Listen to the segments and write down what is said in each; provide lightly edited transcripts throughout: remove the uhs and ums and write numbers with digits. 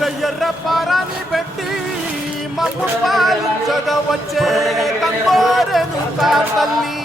ఎర్ర పారాని పెట్టి మమ్ము పాలించగవచ్చే కంగోరెను తల్లి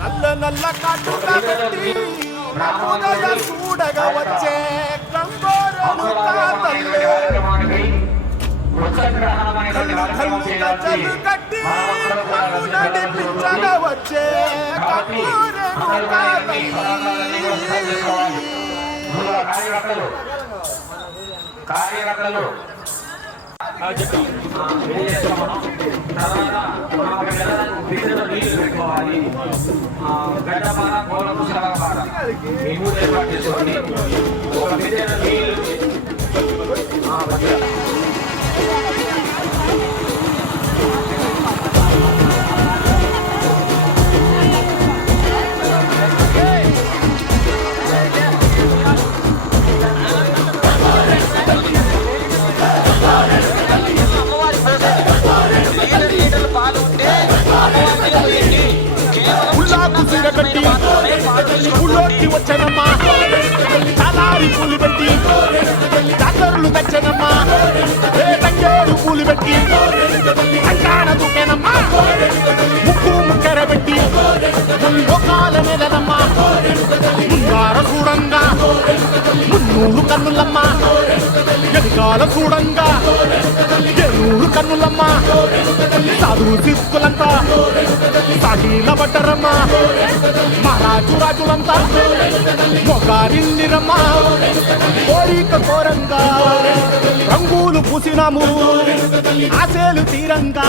నల్ల నల్ల కాటుగా పెట్టి నమ్ముదయ చూడగవచ్చే కంగోరెను తల్లి కళ్ళు కట్టి నడిపించగవచ్చే కంగోరెను తల్లి కార్యకర్తలు నీళ్లు పెట్టుకోవాలి. గడ్డపార కోలము సలగపార ఈ మూడు ఏర్పాటు చేసుకోండి. ఒక బిడ్డ నీళ్లు ఊళ్ళోకి వచ్చనమ్మా చాలారి పూలు పెట్టి డాక్టర్లు తెచ్చనమ్మా తంగేరు పూలు పెట్టి అంకాన దూకేనమ్మా ముక్కు ముక్కెర పెట్టి లోకాల నెలనమ్మా ముంగార చూడంగా మున్నూరు కన్నులమ్మా ఎదుకాల చూడంగా ఎన్నూరు కన్నులమ్మా సాధు సిక్కులంతా సాగిల పడ్డరమ్మా మహారాజు రాజులంతా మొగారిల్లిరమ్మా కోరిక కోరంగా రంగులు పూసినాము ఆశలు తీరంగా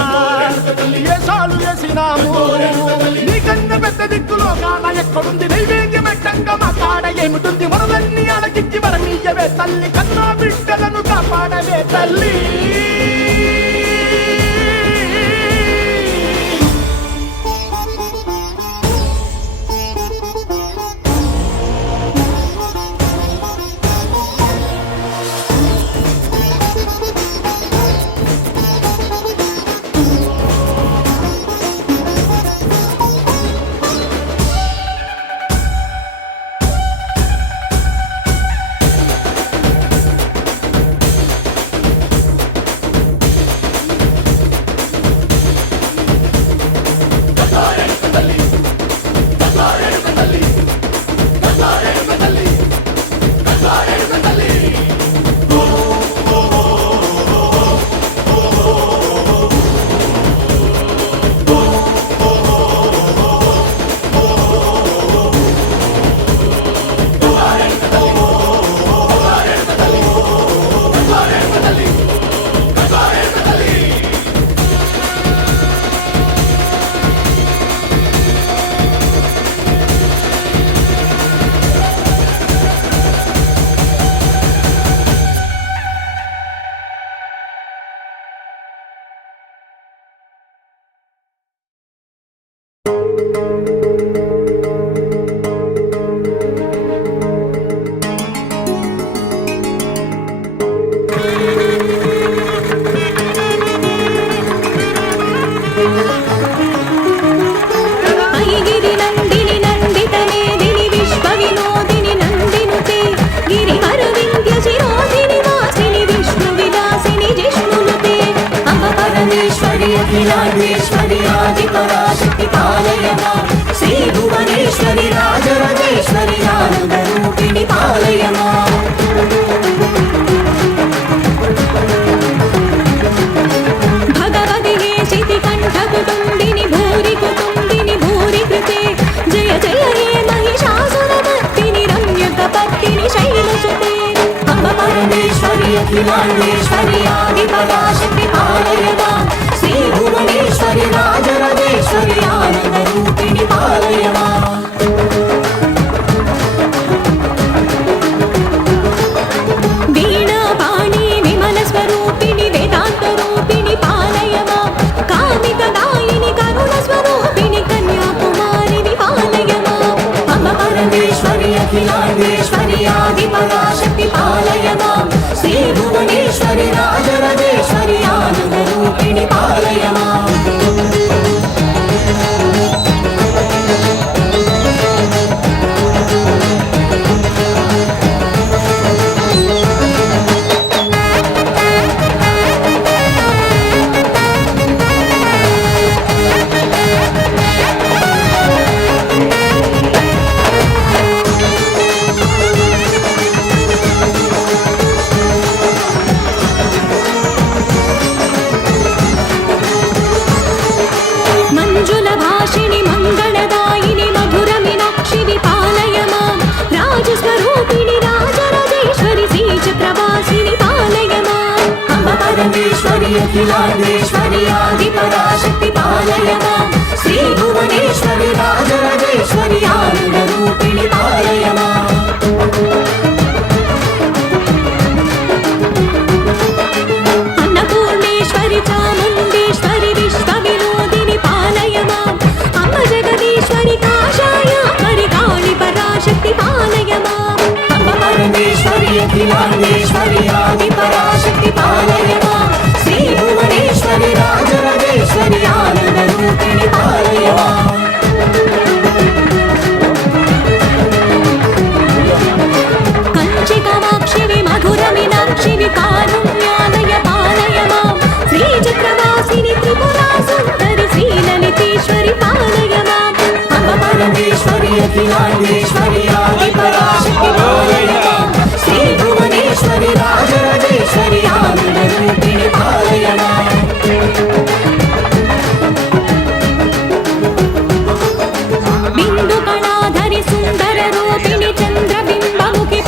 ఏసాలు వేసినాము నీకన్నా పెద్ద దిక్కులో కాన ఎక్కడుంది నైవేద్యం ఎట్టంగా మా కాడ ఏమిటుంది మనలన్నీ అలకించి మరణీయవే తల్లి కన్నా బిడ్డలను కాపాడవే తల్లి अखिलांडेश्वरी आदिपराशक्ति पालयमा श्री भुवनेश्वरी राजराजेश्वरी आनंद रूपिणी पालयमा भगवति शिति कंठ कुटुंबिनी भूरि कुटुंबिनी भूरि कृते जय जय हे महिषासुरमर्दिनि रम्यकपर्दिनि शैलसुते अम्ब परमेश्वरी अखिलांडेश्वरी आदिपराशक्ति पालयमा श्री भुवनेश्वरी राजराजेश्वरी आनंद रूपिणी पालयमा वीणा पाणी विमल स्वरूपिणी वेदांत रूपिणी पालयमा कामिक दायिनी करुण स्वरूपिणी कन्याकुमारी पालयमा अम्ब परमेश्वरी अखिलांडेश्वरी आदिपराशक्ति पालयमा श्री भुवनेश्वरी राजराजेश्वरी आनंद रूपिणी అఖిలాండేశ్వరి ఆది పరాశక్తి పాలయ మాం శ్రీ భువనేశ్వరి రాజరాజేశ్వరి ఆనంద రూపిణి పాలయ మాం అన్నపూర్ణేశ్వరి చాముండేశ్వరి విశ్వ వినోదిని పాలయ మాం అమ్మ జగదీశ్వరి కాషాయాకరి కాళి పరాశక్తి పాలయ మాం అమ్మ పరమేశ్వరి అఖిలాండేశ్వరి ఆది పరాశక్తి పాలయ మాం శ్రీ భువనేశ్వరి రాజరాజేశ్వరి ఆనంద రూపిణి పాలయ మాం కంచి కామాక్షివి మధుర మీనాక్షివి కారుణ్యాలయ పాలయ మాం శ్రీ చక్రవాసిని త్రిపురా సుందరి శ్రీ లలితేశ్వరి పాలయ మాం అమ్మ పరమేశ్వరి అఖిలాండేశ్వరి ఆది పరాశక్తి పాలయ మాం శ్రీ భువనేశ్వరి రాజరాజేశ్వరి ఆనంద రూపిణి పాలయ మాం బిందు కళాధరి సుందర రూపిణి చంద్రబింబముఖి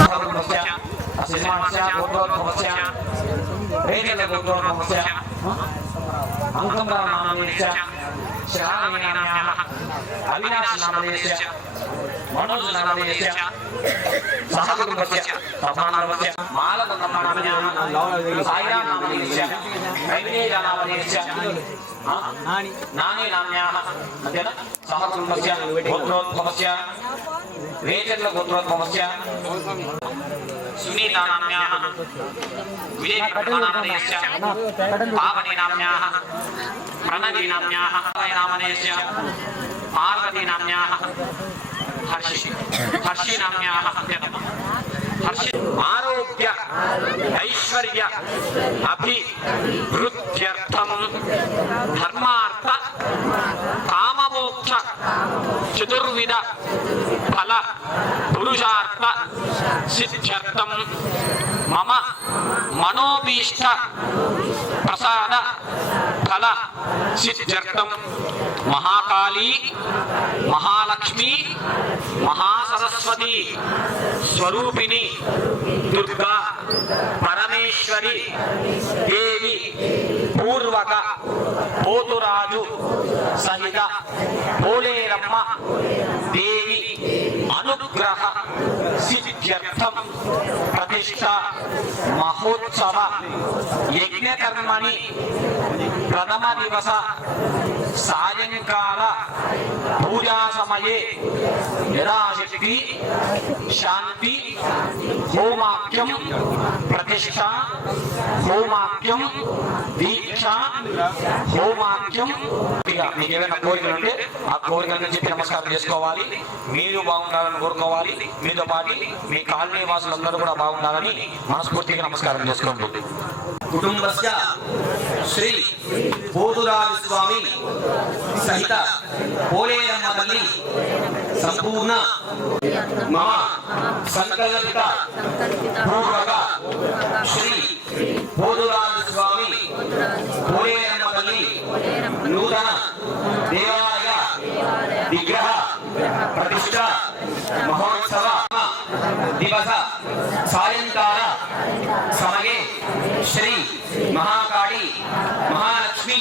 సునీతా నామ్యాః విజయకృష్ణనామనేస్య పావని నామ్యాః ప్రణవి నామ్యాః నామనేస్య పార్వతి నామ్యాః హర్షి నామ్యాః హర్షి ఆరోగ్య ఐశ్వర్య అభివృద్ధ్యర్థం ధర్మార్థ కామమోక్ష చతుర్విధ ఫల పురుషార్థ సిద్ధ్యర్థం మమ మనోభీష్ట ప్రసాద ఫల సిద్ధ్యర్థం మహాకాళీ మహాలక్ష్మి మహాసరస్వతి స్వరూపిణి దుర్గా పరమేశ్వరి దేవి పూర్వక పోతురాజు సహిత పోలేరమ్మ దేవి అనుగ్రహ సిద్ధ్యర్థం ప్రతిష్ట మహోత్సవ యజ్ఞకర్మణి ప్రథమ దివస సాయంకాల పూజా సమయే యథాశక్తి శాంతి హోమాఖ్యం ప్రతిష్ట హోమాఖ్యం దీక్ష హోమాఖ్యం. మీకు ఏమైనా కోరికలు ఉంటే ఆ కోరికలను చెప్పి నమస్కారం చేసుకోవాలి. మీరు బాగుండాలని కోరుకోవాలి. మీతో పాటు మీ కాలనీ వాసులందరూ కూడా బాగుండాలని మనస్ఫూర్తిగా నమస్కారం చేసుకోండి. కుటుంబస్య శ్రీ పోతురాజు స్వామి సహిత పోలేరమ్మ తల్లి సంపూర్ణ మమ సంకల్పిత పూర్వక శ్రీ పోతురాజు స్వామి పోలేరమ్మ తల్లి నూతన దేవాలయ విగ్రహ ప్రతిష్ట మహోత్సవ దివస సాయంకాల సమయే శ్రీ మహాకాళీ మహాలక్ష్మి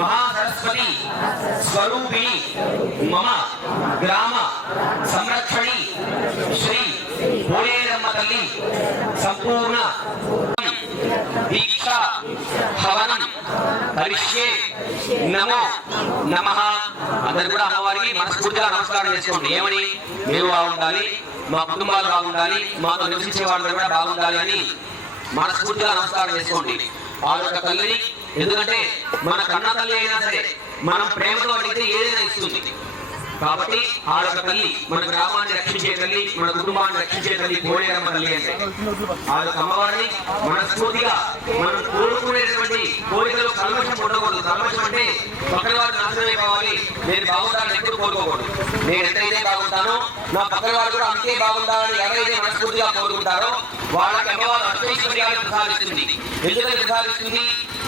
మహాసరస్వతి స్వరూపిణి మమ గ్రామ సంరక్షణి శ్రీ పోలేరమ్మ తల్లి సంపూర్ణ దీక్ష హవనం కరిష్యే నమో నమః. అందరు కూడా అమ్మవారికి మనస్ఫూర్తిగా నమస్కారం చేసుకోండి. ఏమని? మీరు బాగుండాలి, మా కుటుంబాలు బాగుండాలి, మాతో నివసించే వాళ్ళు కూడా బాగుండాలి అని మనస్ఫూర్తిగా నమస్కారం చేసుకోండి. వాళ్ళ యొక్క తల్లిని, ఎందుకంటే మన కన్న తల్లి అయినా సరే మనం ప్రేమతో అడిగితే ఏదైనా ఇస్తుంది. కాబట్టి ఆ యొక్క తల్లి మన గ్రామాన్ని రక్షించే తల్లి, మన కుటుంబాన్ని రక్షించే తల్లి పోలేరమ్మ తల్లి అంటే ఆ యొక్క అమ్మవారిని మనస్ఫూర్తిగా మనం కోరుకునేటువంటి కోరికలు కల్మషం ఉండకూడదు. కల్మషం అంటే పక్కన వారు నాశనమే కావాలి, నేను బాగుండాలని ఎప్పుడు కోరుకోకూడదు. నేను ఎంతైతే బాగుంటానో నా పక్కన వారు కూడా అంతే బాగుండాలని ఎవరైతే మనస్ఫూర్తిగా కోరుకుంటారో వాళ్ళకి అమ్మవారు అష్టైశ్వర్యాలు ప్రసాదిస్తుంది. ఎందుకని ప్రసాదిస్తుంది?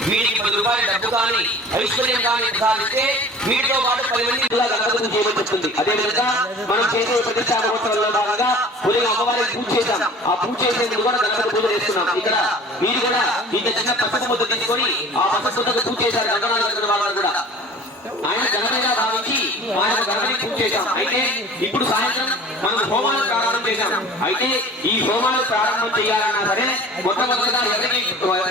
వీడికి 10 రూపాయలు డబ్బు కానీ ఐశ్వర్యం కానీ ప్రసాదిస్తే వీటితో పాటు 10 మంది గణపతిని చేయమని చెప్తుంది. అదేవిధంగా మనం చేసే ప్రతిష్టా మహోత్సవంలో భాగంగా ఉదయం అమ్మవారికి పూజ చేశాం. ఆ పూజ చేసేందుకు కూడా గణపతి పూజ చేస్తున్నాం. ఇక్కడ మీరు కూడా ఇంత చిన్న పసుపు ముద్ద తీసుకొని ఆ పసుపు ముద్దకు పూజ చేశారు గంగనాథ వాళ్ళు కూడా. ఆయన గణపతిగా భావించి ఆయన గణపతి పూజ చేశాం. అయితే ఇప్పుడు సాయంత్రం మనం హోమాలు ప్రారంభం చేశాం. అయితే ఈ హోమాలు ప్రారంభం చేయాలన్నా సరే మొట్టమొదటిగా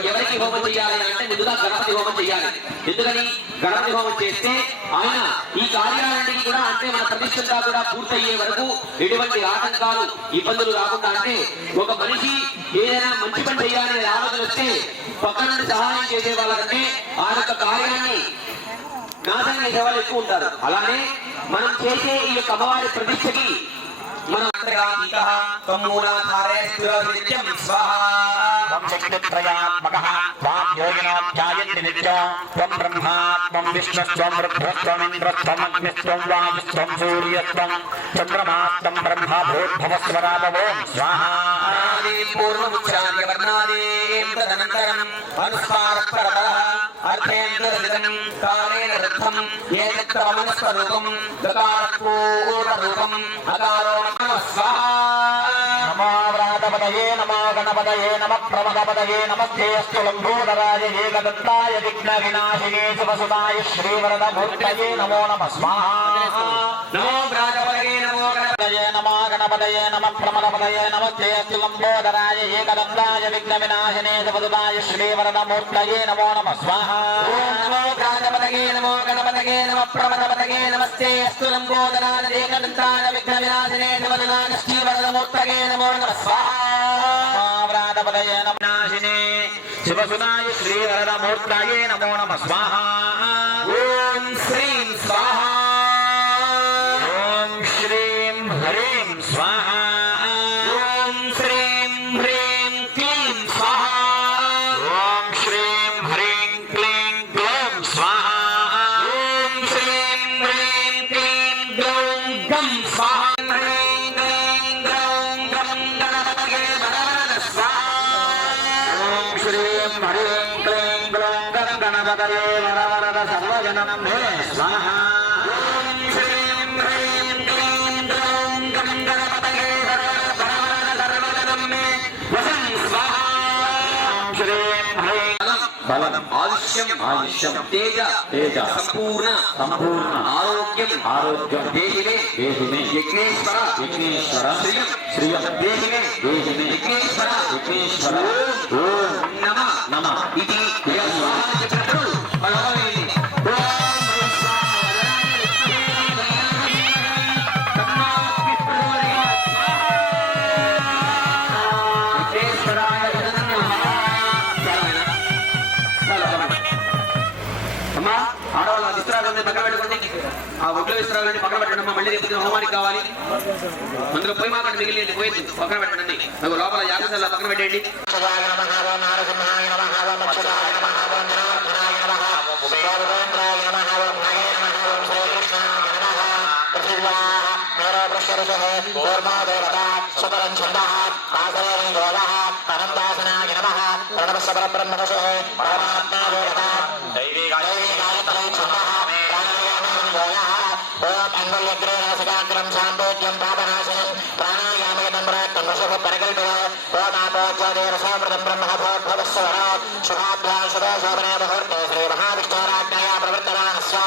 ఎవరికి హోమం చేయాలి అంటే ముందుగా గణపతి హోమం చేయాలి. ఎందుకని గణపతి హోమం చేస్తే ఆయన ఈ కార్యాలన్నింటికి కూడా అంటే మన ప్రతిష్టంగా కూడా పూర్తయ్యే వరకు ఎటువంటి ఆటంకాలు ఇబ్బందులు రాకుండా అంటే ఒక మనిషి ఏదైనా మంచి పని చేయాలనే ఆలోచన వస్తే పక్కన నుండి సహాయం చేసే వాళ్ళకంటే ఆ యొక్క కార్యాన్ని నాశనం చేసే వాళ్ళు ఎక్కువ ఉంటారు. అలానే మనం చేసే ఈ యొక్క అమ్మవారి ప్రతిష్టకి మనం చంద్రమాస్తం బ్రహ్మ భూర్భవస్వరాభవం స్వాహా నమో వ్రాతపదయే నమో గణపదయే నమ ప్రమదపదయే నమస్తేస్తు లంబోదరాయ ఏకదంతాయ విఘ్న వినాశినే శుభసుదాయ శ్రీవరదమూర్తయే నమో నమః స్వాహా నమో వ్రాతపదయే నమో గణపదయే నమో గణపదయే నమ ప్రమదపదయే నమస్తేస్తు లంబోదరాయ ఏకదంతాయ విఘ్న వినాశినే శుభసుదాయ శ్రీవరదమూర్తయే నమో నమః స్వాహా నమో వ్రాతపదయే నమో గణపదయే నమ ప్రమదపదయే నమస్తే అస్తు లంబోదరాయ ఏకదంతాయ విఘ్న వినాశినే శుభసుదాయ శ్రీవరదమూర్తయే నమో నమః స్వాహా వ్రాతపదయే నమో నాశినే శివసుదాయ శ్రీవరదమూర్తయే నమో నమః స్వాహా ఓం శ్రీం స్వాహా ఓం శ్రీం హ్రీం స్వాహా ఓం శ్రీం హ్రీం క్లీం స్వాహా ఓం శ్రీం హ్రీం క్లీం గ్లౌం స్వాహా ఓం శ్రీం హ్రీం క్లీం గ్లౌం గం స్వాహా హ్రీం క్లీం గ్లౌం గం గణపతయే వరవరద స్వాహా ఓం శ్రీం హ్రీం క్లీం గ్లౌం గణపతయే వరవరద సర్వజననం మే స్వాహా ఓం శ్రీం హ్రీం క్లీం గ్లౌం గం గణపతయే వరవరద సర్వజనం మే వసం స్వాహా ఓం శ్రీం హ్రీం బలం ఆయుష్యం ఆయుష్యం తేజ తేజ సంపూర్ణ సంపూర్ణ ఆరోగ్యం ఆరోగ్యం దేహినే దేహినే యజ్ఞేశ్వర విఘ్నేశ్వర శ్రియం శ్రియం దేహినే దేహినే విఘ్నేశ్వర విఘ్నేశ్వర ఓం నమ నమ ఇది స్వాహ చెప్పినప్పుడు భగవాన్ అమ్మా ఆడవాళ్ళ విస్తరాలన్నీ పక్కన పెట్టుకోండి. ఆ ఒడ్ల విస్తరాలన్నీ పక్కన పెట్టండి. మళ్ళీ రేపు హోమానికి కావాలి. అందులో పోయి మాత్రం మిగిలింది పోయింది పక్కన పెట్టండి. నాకు లోపల యాగశాల పక్కన పెట్టండి. శివాయ నమః ఓం నారసింహాయ నమః ఓం అచ్యుతాయ నమః ఓం జనార్దనాయ నమః ఓం సర్వేంద్రాయ నమః ఓం హరే నమః ఓం శ్రీకృష్ణాయ నమః పృథివ్యాః మేరో వృక్షఋషిః కూర్మో దేవతా సుతరం ఛందః ఆసరేణ యోగః అనంతాసనాయ నమః ప్రణవస్య పరబ్రహ్మణసః పరమాత్మా దేవతా దైవీ గాయత్రీ ఛందః ప్రాణాయామేన యోగః ఓం అంగుల్యగ్రేణ సకాగ్రం సాంబోధ్యం పాపనాశనం ప్రాణాయామయతం ప్రాప్తం వశః పరికల్పయ ఓమాపోజ్యోతిరసోమృతం బ్రహ్మభోద్భవస్వర శుభాభ్యాం శుభశోభనే ముహూర్తే శ్రీ మహావిష్ణోరాజ్ఞయా ప్రవర్తమానస్య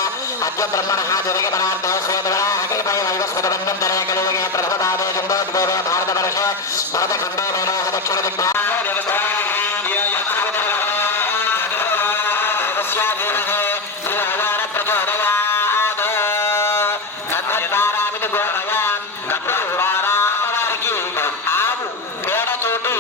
అద్య బ్రహ్మణః దివిగమనార్థే శ్వేతవరాహకల్పయ వైవస్వతబంధంతరే కలియుగే ప్రథమపాదే జంబోద్భవే భారతవర్షే భరతఖండే మేనోహ దక్షిణ దిగ్భాగే ఆవు పేడతోటి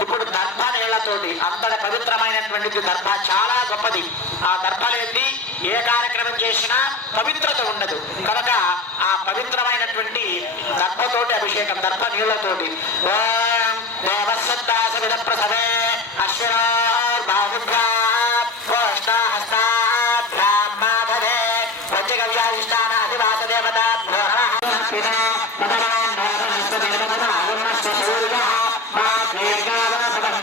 ఇప్పుడు దర్భ నీళ్లతోటి అంతటి పవిత్రమైనటువంటి దర్భ చాలా గొప్పది. ఆ దర్భలేంటి ఏ కార్యక్రమం చేసినా పవిత్రత ఉండదు. కనుక ఆ పవిత్రమైనటువంటి దర్భతోటి అభిషేకం, దర్భ నీళ్లతోటి. ఓం దేవసత్తాస విద ప్రసవే అశ్వరార్బాహుభ్రా కోష్ఠహస్తాభ్యాం మాధవే ప్రత్యేకవ్యాధిష్టాన అధివాస దేవతాభ్యో పితా భగవాన్ దేవనస్త దేవతా అరుణస్త సూర్యః మా దీర్ఘావన పదః